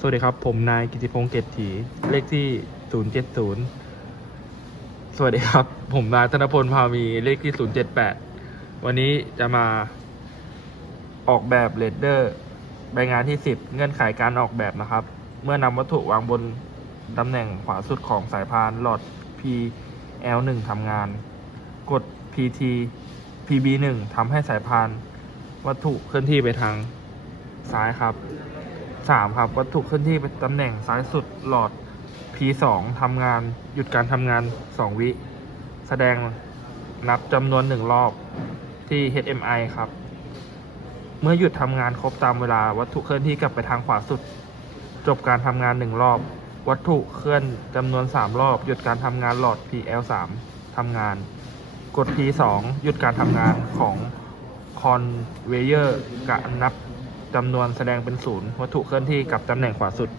สวัสดีครับ ผมนายกิติพงษ์เกตถีเลขที่ 070 สวัสดีครับ ผมนายธนพลพามีเลขที่ 078 วันนี้จะมาออกแบบเลดเดอร์ใบงานที่ 10 เงื่อนไขการออกแบบนะครับ เมื่อนำวัตถุวางบนตำแหน่งขวาสุดของสายพานหลอด PL1 ทำงาน กด PT PB1 ทำให้สายพานวัตถุเคลื่อนที่ไปทางซ้ายครับ สามครับวัตถุเคลื่อนที่ไปตำแหน่งซ้ายสุดหลอด P2 ทำงานหยุดการทำงาน 2 วิ แสดงนับจำนวนหนึ่งรอบที่ HMI ครับ เมื่อหยุดทำงานครบตามเวลาวัตถุเคลื่อนที่กลับไปทางขวาสุด จบการทำงานหนึ่งรอบ วัตถุเคลื่อนจำนวน 3 รอบ หยุดการทำงานหลอด PL3 ทำงาน กด P2 หยุดการทำงานของคอนเวเยอร์กับนับ จำนวนแสดงเป็นศูนย์วัตถุเคลื่อนที่กับตำแหน่งขวาสุด